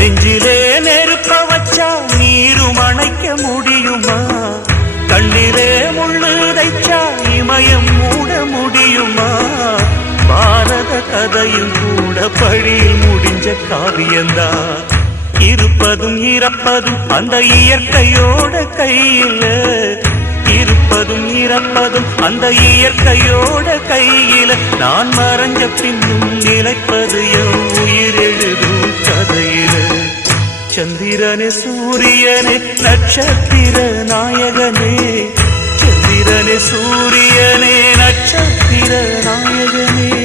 நெஞ்சிலே நெருப்ப வச்சா நீரும் அணைக்க முடியுமா? கண்ணிலே முள்ளு தைச்சா இமயம் மூட முடியுமா? பாரத கதையும் கூட பழியில் முடிஞ்ச காவியந்தான். இருப்பதும் இறப்பதும் அந்த இயற்கையோட கையில, இருப்பதும் இறப்பதும் அந்த இயற்கையோட கையில. நான் மறைஞ்ச பின்னும் நிலைப்பது என் உயிர் எழுதும் கதையில. சந்திரனே சூரியனே நட்சத்திர நாயகனே, சந்திரனே சூரியனே நட்சத்திர நாயகனே.